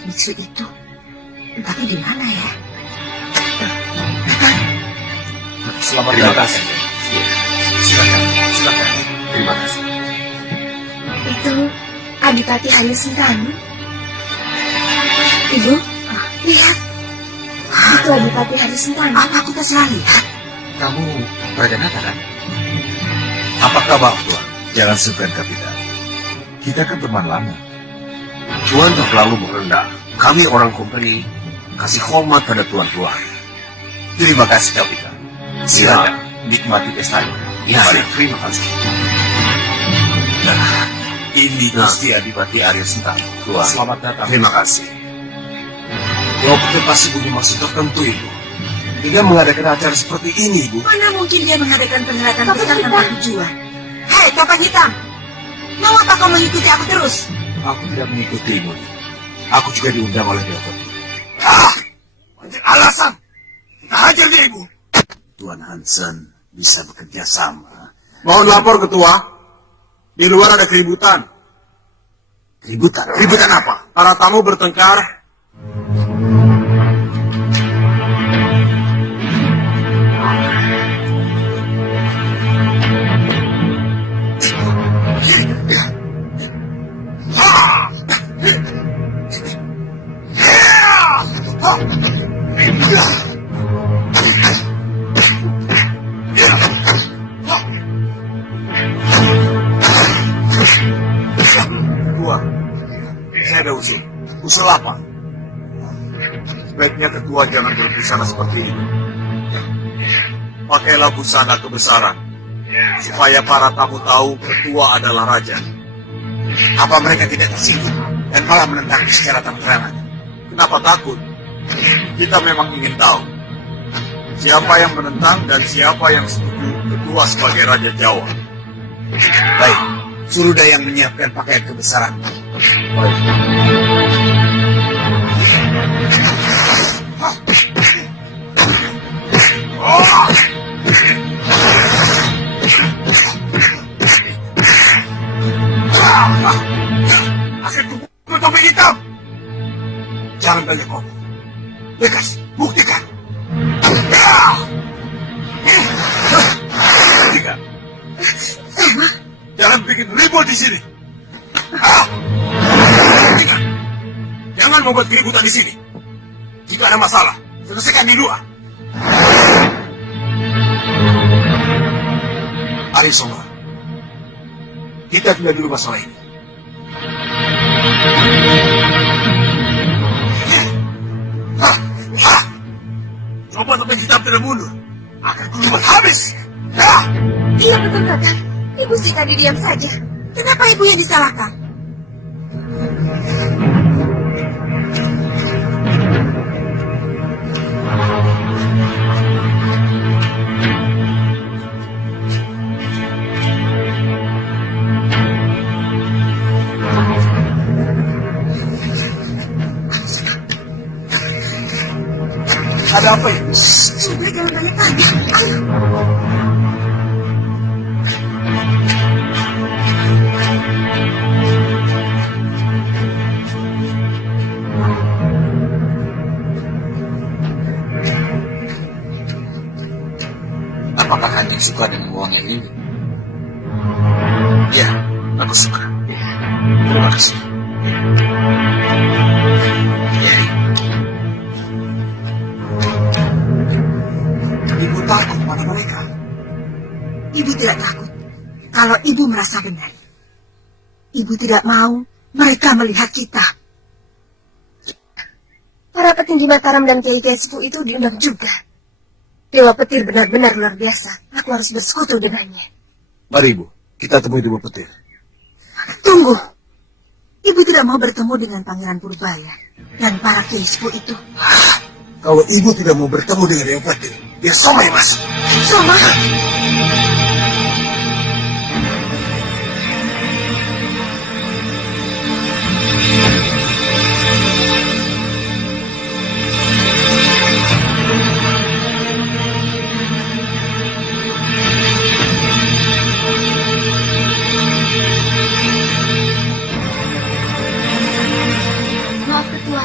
melihat biksu itu. Tapi di mana ya? Selamat terima kasih. Silakan. Terima kasih. Itu Adipati Arya Sentanu. Ibu, lihat. Itu Adipati Arya Sentanu. Apa aku tak salah lihat? Kamu Raja Nata kan? Apa kabar Tuan? Jangan sungkan Kapitan. Kita kan teman lama. Tuan tak terlalu merendah. Kami orang company kasih hormat pada tuan-tuan. Terima kasih Kapitan. Silakan nikmati pestanya. Ya. Mari, terima kasih. Nah, ini Gusti Adipati Arya Sentanu. Tuan, selamat datang. Terima kasih. Kau betul pasti punya maksud tertentu, Ibu. Dia mengadakan acara seperti ini, Ibu. Mana mungkin dia mengadakan perhelatan besar tanpa tujuan? Hei, Topan Hitam! Mau apa kau mengikuti aku terus? Aku tidak mengikutimu. Aku juga diundang oleh Dewa. Banyak alasan. Kita hajar dia, Ibu. Tuan Hansen bisa bekerja sama. Mohon lapor, Ketua. Di luar ada keributan. Keributan? Keributan apa? Para tamu bertengkar. Ketua, saya ada usul. Usul apa? Sebaiknya ketua jangan berbusana seperti ini. Pakailah busana kebesaran, supaya para tamu tahu ketua adalah raja. Apa mereka tidak tersinggung dan malah menentang secara terang-terangan? Kenapa takut? Kita memang ingin tahu siapa yang menentang dan siapa yang setuju ketua sebagai raja Jawa. Baik, suruh Dayang menyiapkan pakaian kebesaran. Baik. Aku topeng hitam. Jangan banyak ngomong. Bekas, buktikan. Buktikan. Jangan bikin ribut di sini. Buktikan. Jangan membuat keributan di sini. Jika ada masalah, selesaikan di luar. Ari Soma, kita tunda dulu masalah ini. Coba topeng hitam tidak mundur, akan kulibat habis. Iya betul, Kakak. Ibu sih tadi diam saja. Kenapa ibu yang disalahkan? Ada apa ya? Sudah jangan banyak tanya. Ayo. Apakah Kanjeng suka dengan uang yang ini? Ya, aku suka. Terima kasih. Ibu takut pada mereka. Ibu tidak takut kalau ibu merasa benar. Ibu tidak mau mereka melihat kita. Para petinggi Mataram dan kiai-kiai sepuh itu diundang juga. Dewa Petir benar-benar luar biasa. Aku harus bersekutu dengannya. Mari Ibu, kita temui Dewa Petir. Tunggu. Ibu tidak mau bertemu dengan Pangeran Purbaya dan para kiai sepuh itu. Kalau Ibu tidak mau bertemu dengan Dewa Petir, dia Soma yang masuk. Soma. Maaf, Ketua.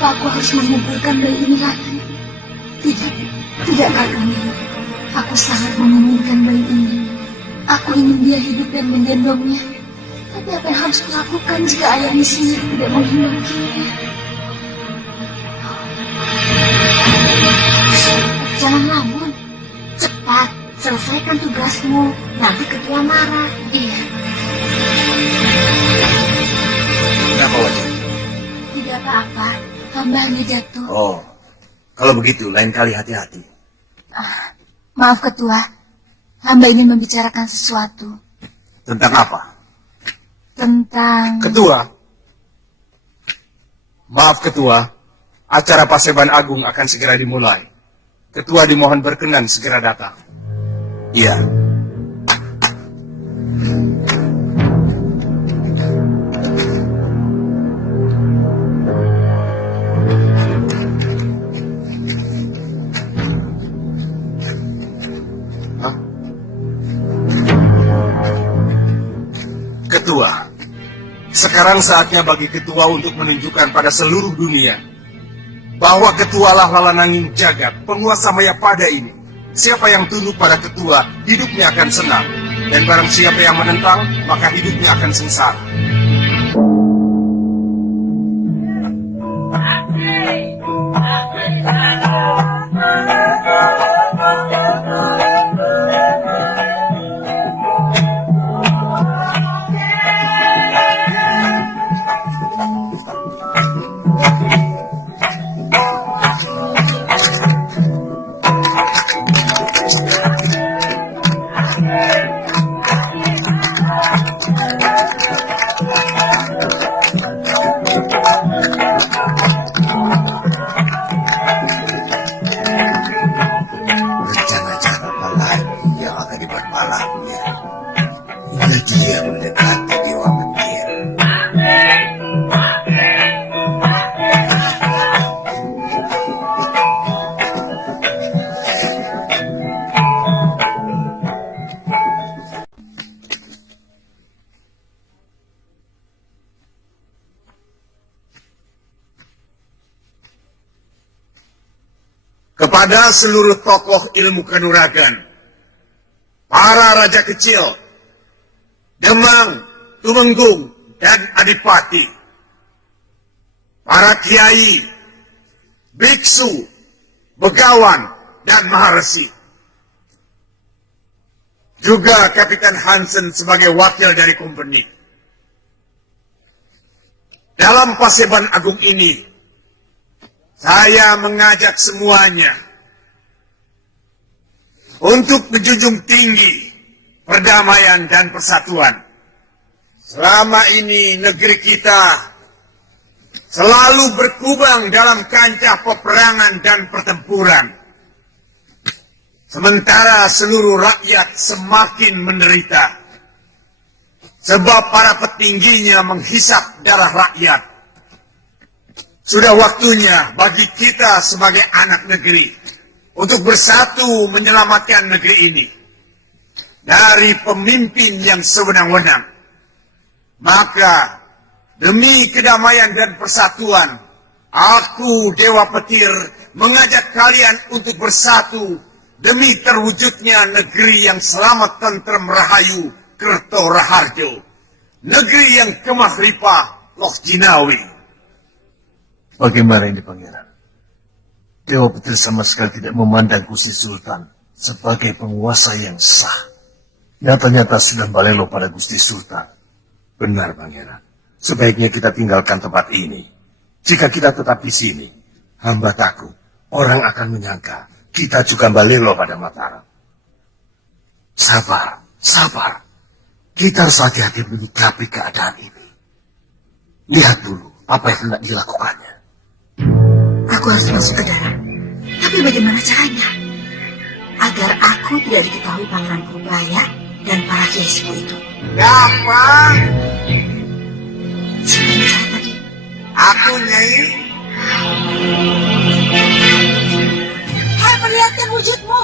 Apa aku harus menguburkan bayi ini lagi? Tidak, tidak Kakang. Aku sangat menginginkan bayi ini. Aku ingin dia hidup dan menggendongnya. Tapi apa yang harus kulakukan jika ayahnya sendiri tidak menghendakinya? Jangan lamun. Cepat, selesaikan tugasmu. Nanti ketua marah. Iya. Kenapa wajah? Tidak apa-apa. Hamba hanya jatuh. Oh, kalau begitu lain kali hati-hati. Maaf ketua. Hamba ingin membicarakan sesuatu. Tentang apa? Tentang... Ketua, maaf Ketua, acara Paseban Agung akan segera dimulai. Ketua dimohon berkenan segera datang. Iya. Ketua, sekarang saatnya bagi ketua untuk menunjukkan pada seluruh dunia bahwa ketualah lalananging jagat, penguasa Mayapada ini. Siapa yang tunduk pada ketua, hidupnya akan senang. Dan barang siapa yang menentang, maka hidupnya akan sengsara. Rencana-rencana apa lagi yang akan dibuat malamnya? Bila dia mendekati Dewa Petir. Kepada seluruh tokoh ilmu kanuragan, para raja kecil, Demang, Tumenggung, dan Adipati, para kiai, biksu, begawan, dan maharesi, juga Kapitan Hansen sebagai wakil dari company. Dalam Paseban Agung ini, saya mengajak semuanya untuk menjunjung tinggi perdamaian dan persatuan. Selama ini negeri kita selalu berkubang dalam kancah peperangan dan pertempuran. Sementara seluruh rakyat semakin menderita. Sebab para petingginya menghisap darah rakyat. Sudah waktunya bagi kita sebagai anak negeri untuk bersatu menyelamatkan negeri ini dari pemimpin yang sewenang-wenang. Maka demi kedamaian dan persatuan, aku Dewa Petir mengajak kalian untuk bersatu demi terwujudnya negeri yang selamat tentrem rahayu Kerto Raharjo, negeri yang kemah ripah Loh Jinawi. Bagaimana ini pangeran? Dewa Petir sama sekali tidak memandang Gusti Sultan sebagai penguasa yang sah. Nyata-nyata sudah balelo pada Gusti Sultan. Benar pangeran, sebaiknya kita tinggalkan tempat ini. Jika kita tetap di sini, hamba takut orang akan menyangka kita juga balelo pada Mataram. Sabar, sabar. Kita harus hati-hati menyikapi keadaan ini. Lihat dulu apa yang hendak dilakukannya. Aku harus masuk ke dalam. Tapi bagaimana caranya? Agar aku tidak diketahui Pangeran Purbaya dan para kiai sepuh itu. Gampang. Siapa yang bicara tadi? Aku Nyai. Hai, perlihatkan wujudmu.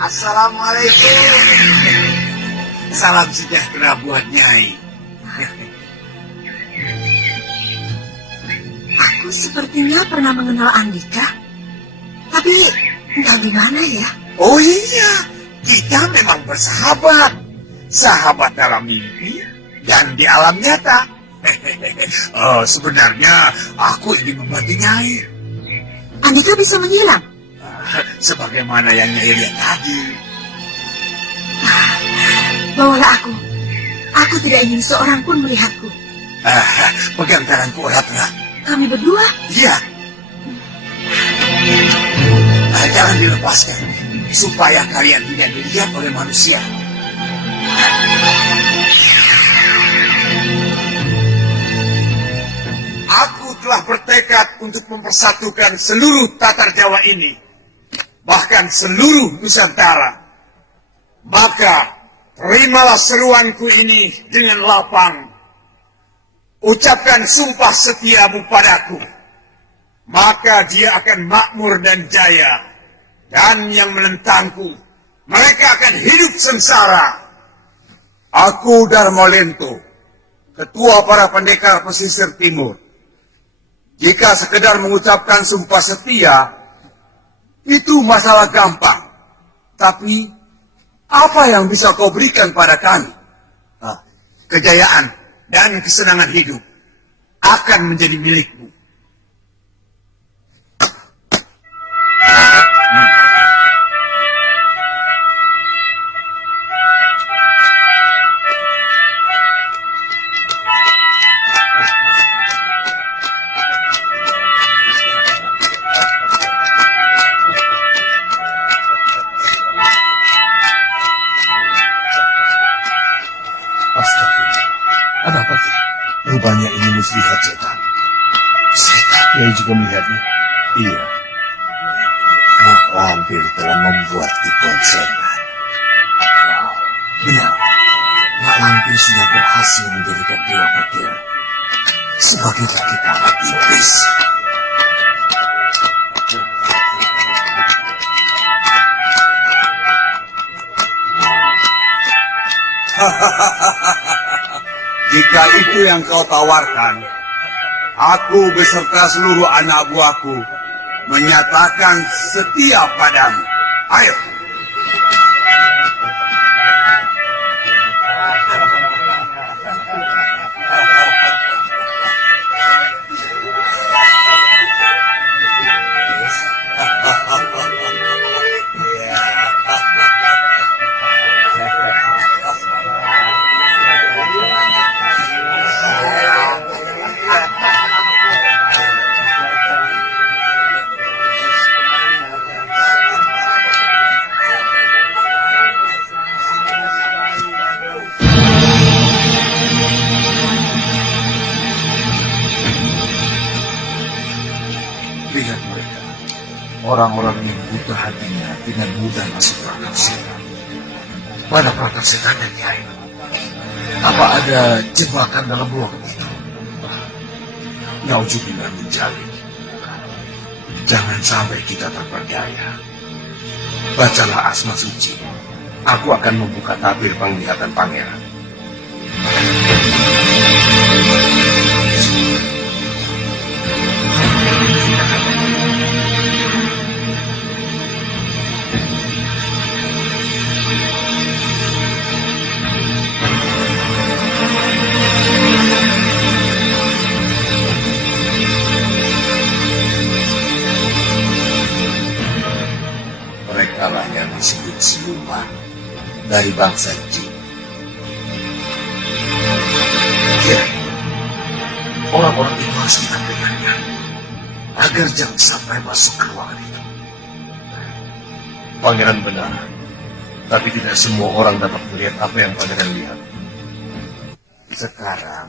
Assalamualaikum. Salam sejahtera buat Nyai. Aku Aku sepertinya pernah mengenal Andika. Tapi entah di mana ya. Oh iya, kita memang bersahabat. Sahabat dalam mimpi dan di alam nyata. Sebenarnya aku ingin membantu Nyai. Andika bisa menyilang. Sebagaimana yang Nyai lihat tadi. Bawalah aku. Aku tidak ingin seorang pun melihatku. Pegang tanganku erat-erat. Kami berdua? Iya. Jangan dilepaskan, supaya kalian tidak dilihat oleh manusia. Aku telah bertekad untuk mempersatukan seluruh Tatar Jawa ini, bahkan seluruh Nusantara. Maka, terimalah seruanku ini dengan lapang. Ucapkan sumpah setiamu padaku. Maka dia akan makmur dan jaya. Dan yang menentangku, mereka akan hidup sengsara. Aku Darmolento, ketua para pendekar pesisir timur. Jika sekedar mengucapkan sumpah setia, itu masalah gampang. Tapi, apa yang bisa kau berikan pada kami? Kejayaan dan kesenangan hidup akan menjadi milikmu. Astagfirullah. Ada apa sih? Rupanya ini muslihat setan. Setan. Kiai juga melihatnya. Iya. Mak Lampir telah membuat tipuan setan. Benar, Mak Lampir sudah berhasil menjadikan Dewa Petir sebagai kaki tangan iblis. Jika itu yang kau tawarkan, aku beserta seluruh anak buahku menyatakan setia padamu. Ayo. Lihat mereka, orang-orang yang buta hatinya dengan mudah masuk perangkap setan. Mana perangkap setannya, Kiai? Apa ada jebakan dalam ruangan itu? Nauzubillah min dzalik. Jangan sampai kita terperdaya. Bacalah asma suci. Aku akan membuka tabir penglihatan pangeran. Mereka lah yang disebut siluman dari bangsa jin. Ya, orang-orang itu harus kita peringatkan agar jangan sampai masuk ke ruangan itu. Pangeran benar. Tapi tidak semua orang dapat melihat apa yang pangeran lihat. Sekarang,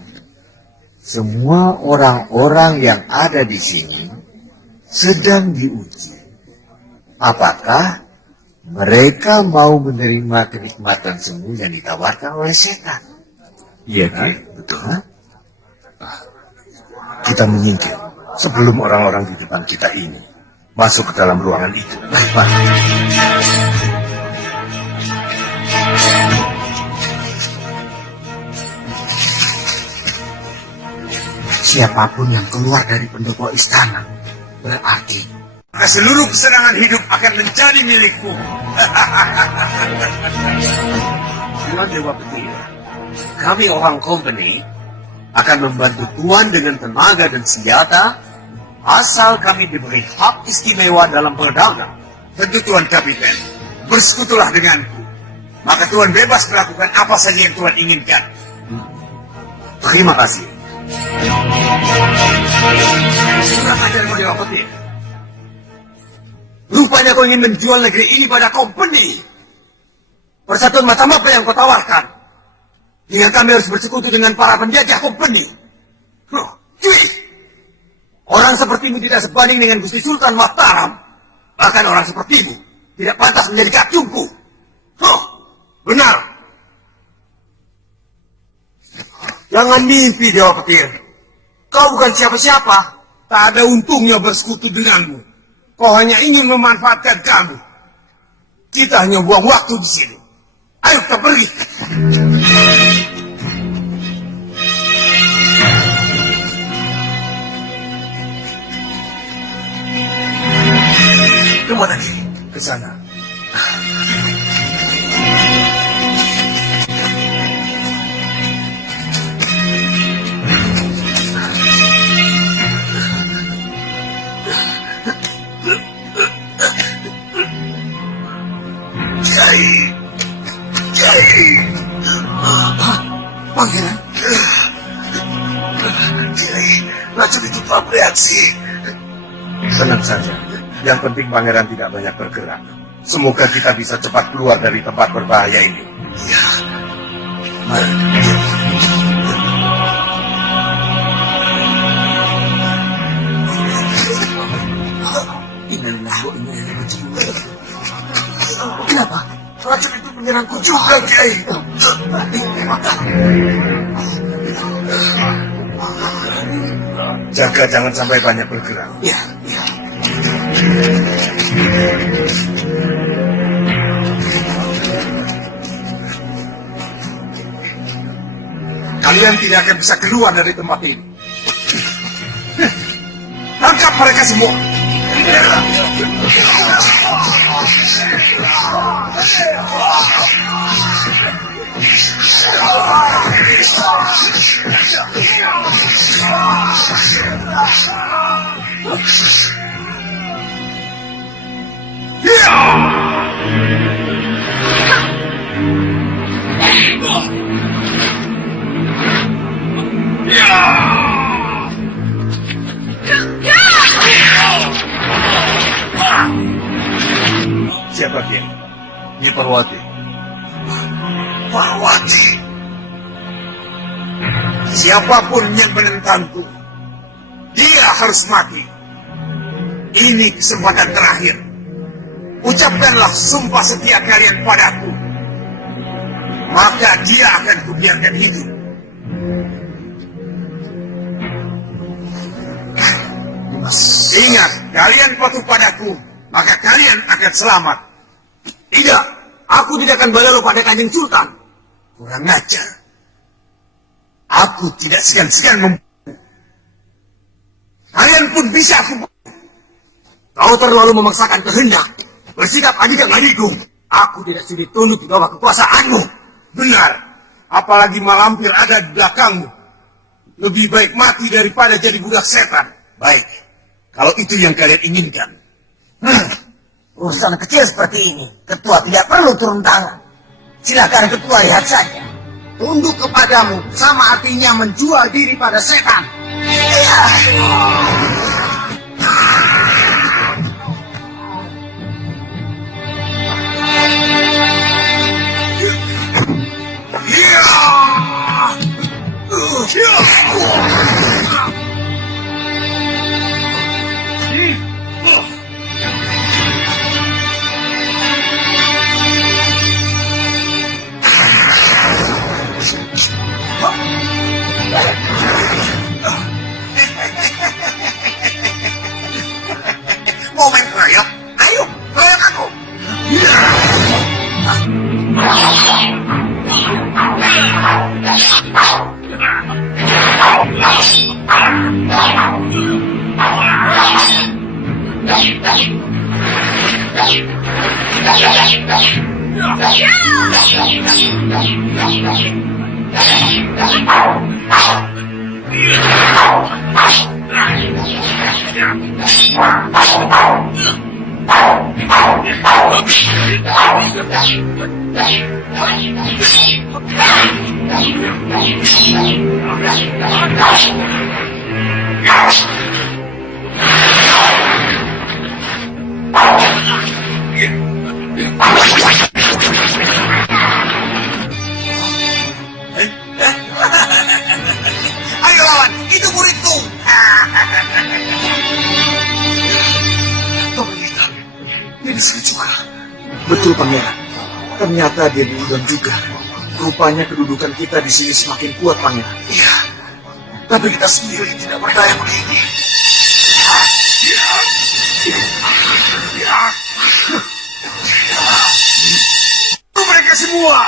semua orang-orang yang ada di sini sedang diuji. Apakah mereka mau menerima kenikmatan semu yang ditawarkan oleh setan? Iya, Kiai. Betul. Kita menyingkir sebelum orang-orang di depan kita ini masuk ke dalam ruangan itu. Baik, Pak. Siapapun yang keluar dari pendopo istana, berarti seluruh kesenangan hidup akan menjadi milikmu. Tuan Dewa Petir, kami orang company akan membantu Tuan dengan tenaga dan senjata asal kami diberi hak istimewa dalam berdagang. Tentu Tuan Kapiten, bersekutulah denganku. Maka Tuan bebas melakukan apa saja yang Tuan inginkan. Terima kasih. Kurang ajar kau Dewa Petir. Rupanya kau ingin menjual negeri ini pada company. Persatuan macam apa yang kau tawarkan? Dengan kami harus bersekutu dengan para penjajah company. Cuy! Orang sepertimu tidak sebanding dengan Gusti Sultan Mataram. Bahkan orang sepertimu tidak pantas menjadi kacungku. Benar. Jangan mimpi, Dewa Petir. Kau bukan siapa-siapa. Tak ada untungnya bersekutu denganmu. Kau hanya ingin memanfaatkan kamu. Kita hanya buang waktu di sini. Ayo kita pergi. Kemana lagi? Ke sana. Pangeran. Racun itu telah bereaksi. Tenang saja. Yang penting pangeran tidak banyak bergerak. Semoga kita bisa cepat keluar dari tempat berbahaya ini. Ya. Mari. Kenapa? Racun itu menyerangku juga, Kiai. Jaga jangan sampai banyak bergerak. Ya, ya. Kalian tidak akan bisa keluar dari tempat ini. Tangkap mereka semua. Siapa dia? Ini Parwati. Parwati. Siapapun yang menentangku, dia harus mati. Ini kesempatan terakhir. Ucapkanlah sumpah setia kalian padaku. Maka dia akan kubiarkan hidup. Ingat, kalian patuh padaku, maka kalian akan selamat. Tidak, aku tidak akan balaru pada Kanjeng Sultan. Kurang ajar. Aku tidak segan-segan membunuh. Kalian pun bisa aku bunuh. Kau terlalu memaksakan kehendak. Bersikap adil dengan adikku. Aku tidak sudi tunduk di bawah kekuasaanmu. Benar. Apalagi malampir ada di belakangmu. Lebih baik mati daripada jadi budak setan. Baik. Kalau itu yang kalian inginkan. Urusan kecil seperti ini, ketua tidak perlu turun tangan. Silakan ketua lihat saja. Tunduk kepadamu sama artinya menjual diri pada setan. Ayo lawan, itu muridku. Teman kita, dia di sini juga. Betul, Pangeran. Ternyata dia diundang juga. Rupanya kedudukan kita di sini semakin kuat, Pangeran. Iya, tapi kita sendiri tidak berdaya begini. Mereka semua.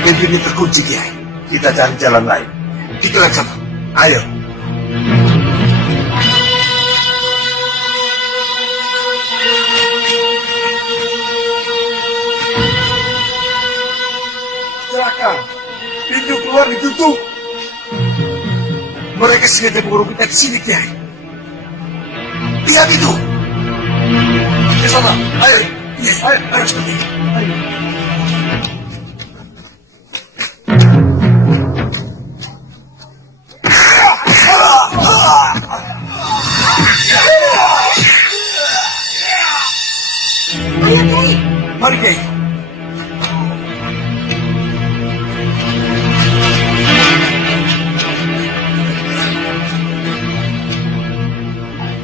Pintu ini terkunci, Kiai. Kita cari jalan lain. Kita lihat sama. Ayo. Celaka. Pintu keluar ditutup. Mereka sengaja mengurung kita di sini, Kiai. Lihat itu. Ke sana. Ayo. Ayo. Ayo. Ayo. Mari, Kiai.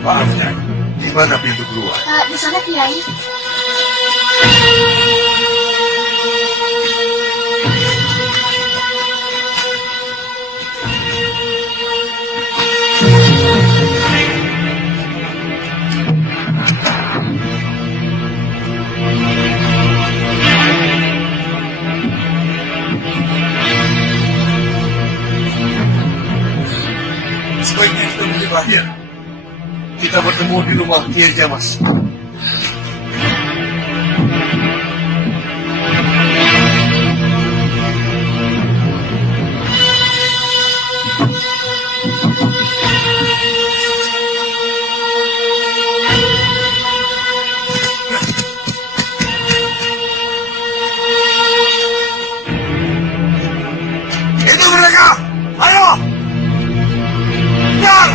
Maaf, Nyai. Di mana pintu keluar? Di sana, Kiai. Sebaiknya kita menyebabnya. Kita bertemu di rumah Kiai Jamas. Itu mereka. Ayo. Kejar.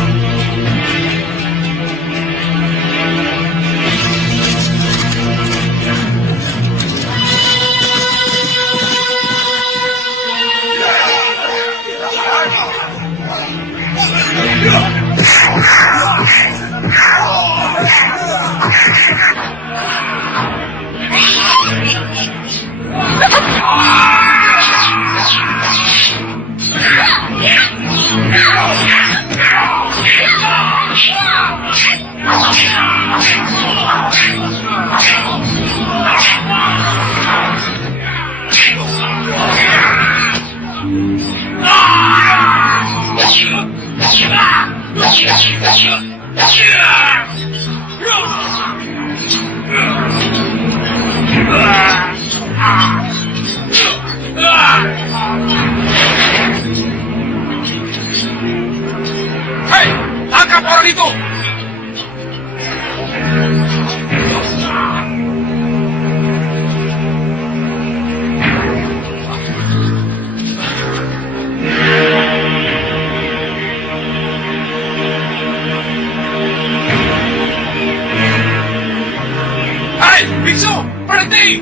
Hei, biksu, berhenti!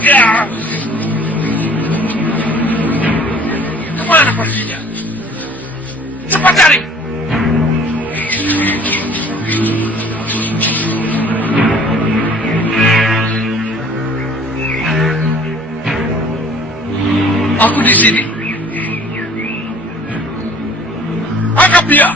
Ya. Kemana perginya? Cepat cari! Aku di sini. Angkat dia!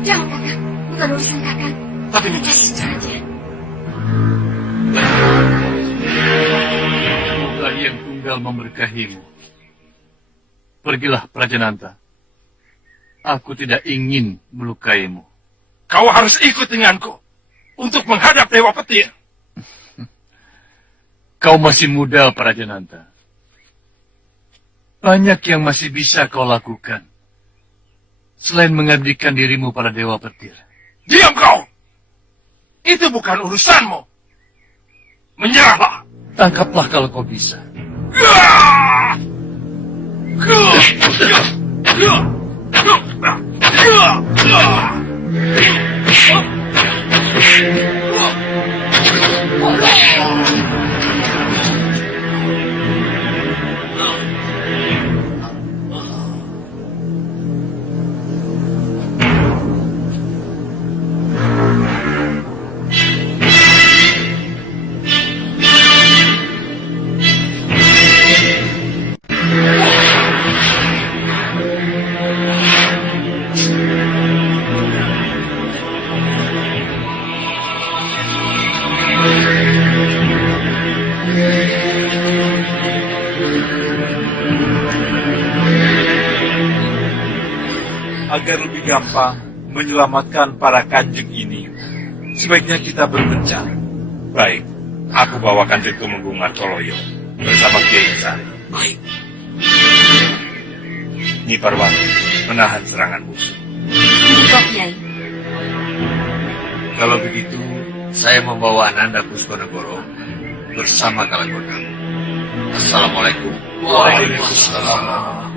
Jangan, Kakak. Bukan urusan Kakak. Tapi Kasih saja. Semoga yang tunggal memberkahimu. Pergilah, Prajananta. Aku tidak ingin melukaimu. kau harus ikut denganku untuk menghadap Dewa Petir. Kau masih muda, Prajananta. Banyak yang masih bisa kau lakukan. Selain mengabdikan dirimu pada Dewa Petir. Diam kau! Itu bukan urusanmu. Menyerahlah. Tangkaplah kalau kau bisa. Agar lebih gampang menyelamatkan para kanjeng ini, sebaiknya kita berpencar. Baik, aku bawa kanjeng Tumenggung Martoloyo bersama Kiai Sari. Baik. Nyi Parwati menahan serangan musuh. Untuk Kiai. Kalau begitu, saya membawa Ananda Puspanegoro bersama Kalangkoda. Assalamualaikum. Waalaikumsalam.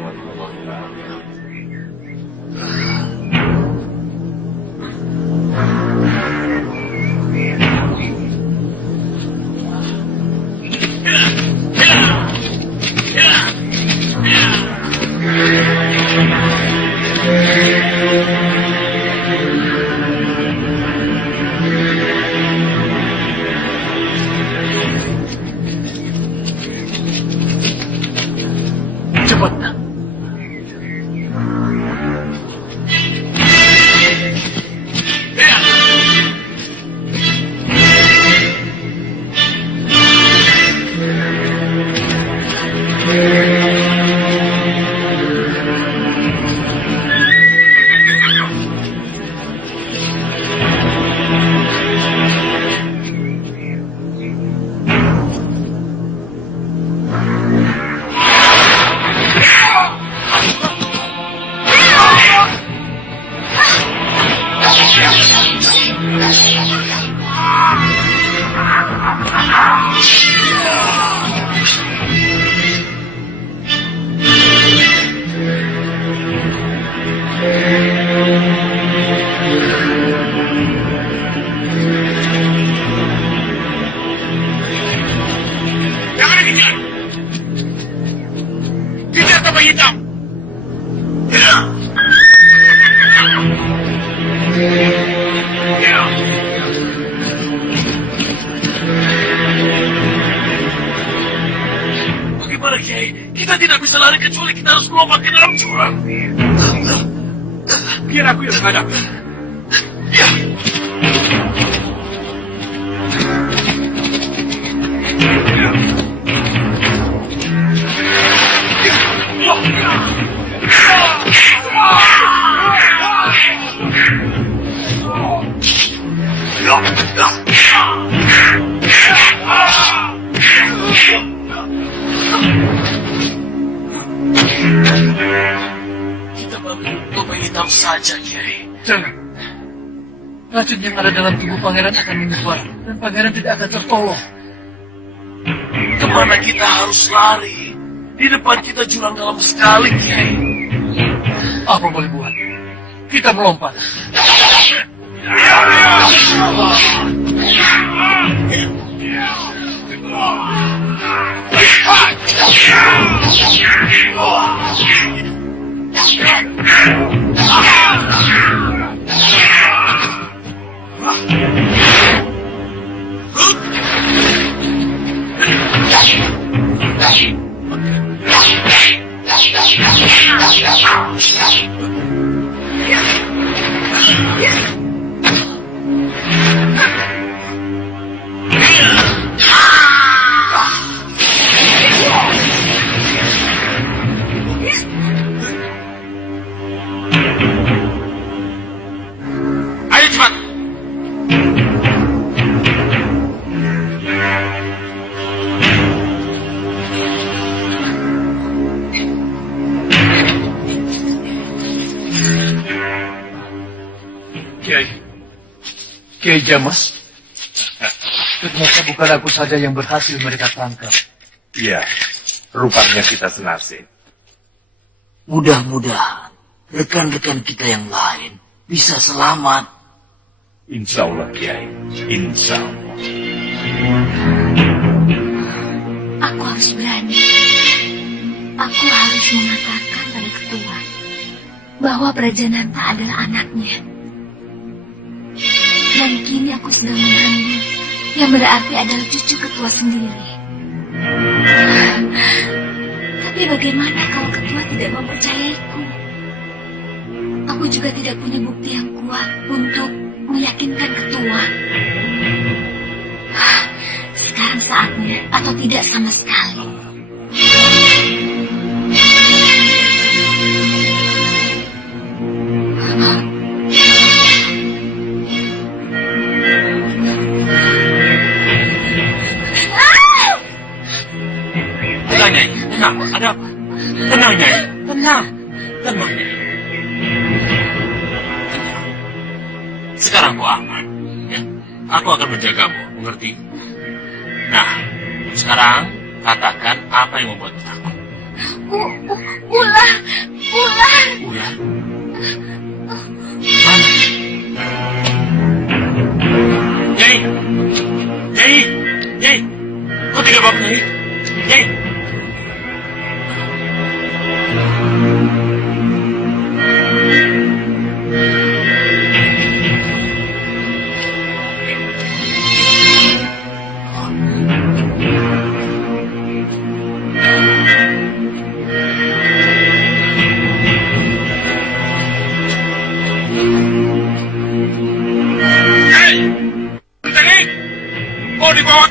Cepat, nak. Jangan dikejar. Kejar tambah hitam. Bagaimana, Kiai? Kita tidak bisa lari kecuali kita harus melompat ke dalam jurang. Biar aku yang menghadapi. Ya. Topeng hitam saja, Kiai. Jangan. Racun yang ada dalam tubuh pangeran akan menyebar dan pangeran tidak akan tertolong. Kemana kita harus lari? Di depan kita jurang dalam sekali, Kiai. Apa boleh buat? Kita melompat. Ayo cepat. Kiai Jamas, ternyata bukan aku saja yang berhasil mereka tangkap. Iya, rupanya kita senasib. Mudah-mudahan rekan-rekan kita yang lain bisa selamat. Insya Allah, Kiai. Insya Allah. Aku harus berani. Aku harus mengatakan pada ketua bahwa Prajananta adalah anaknya. Dan kini aku sedang mengandung, yang berarti adalah cucu ketua sendiri. Tapi bagaimana kalau ketua tidak mempercayaiku? Aku juga tidak punya bukti yang kuat untuk meyakinkan ketua. Sekarang saatnya, atau tidak sama sekali. Tenang, Nyai. Tenang. Ada apa? Tenang, Nyai. Tenang. Tenang, Nyai. Tenang. Sekarang kau aman. Ya. Aku akan menjagamu. Mengerti? Nah, sekarang katakan apa yang membuatmu takut. Ular. Ular? Mana? Nyai! Nyai! Nyai! Kau tidak apa-apa, Nyai? Nyai! Hei! Nyai! Kau dibawa